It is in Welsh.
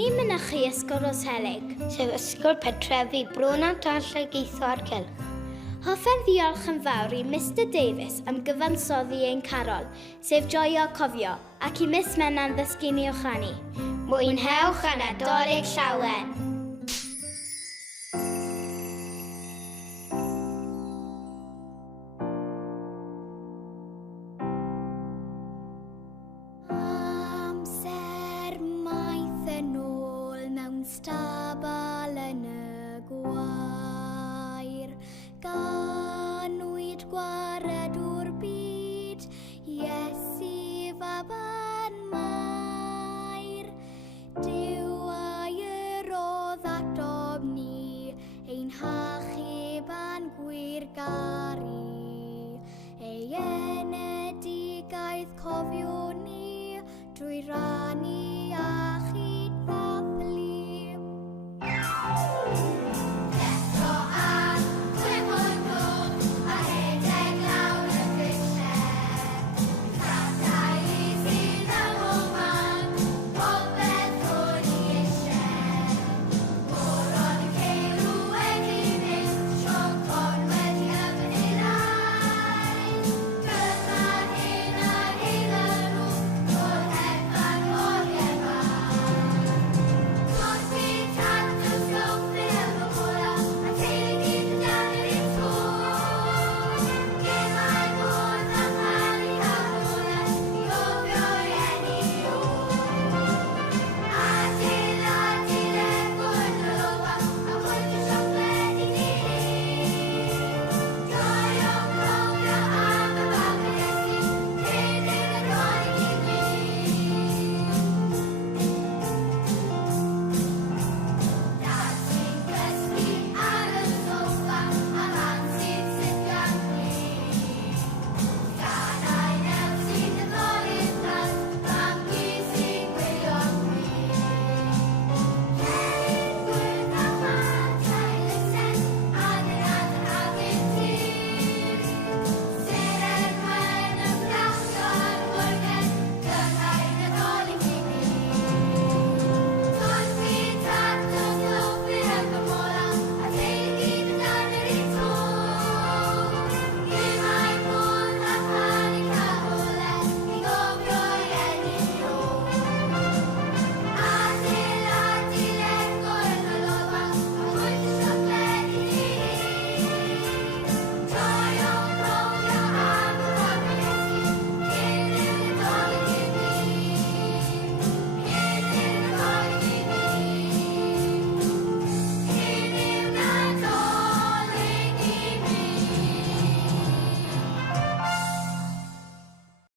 ni'n mynychu ysgol Roselig, sef ysgol pentrefi Bron a Tall Geithio'r Celf. Hoffwn ddiolch yn fawr i Mr Davies am gyfansoddi ein Carol, sef joio cofio, ac i Miss Menna'n ddysgu ni ochranu. Mwynhewch y Nadolig Llawen! Amser maith yn ôl mewn stabal yn y gwair, ganwyd gwaredwr byd, Iesu faban mair. Dyw air oedd atob ni, ein hachub a'n gwir garu. Ei enedigaeth cofio ni, drwy rannu a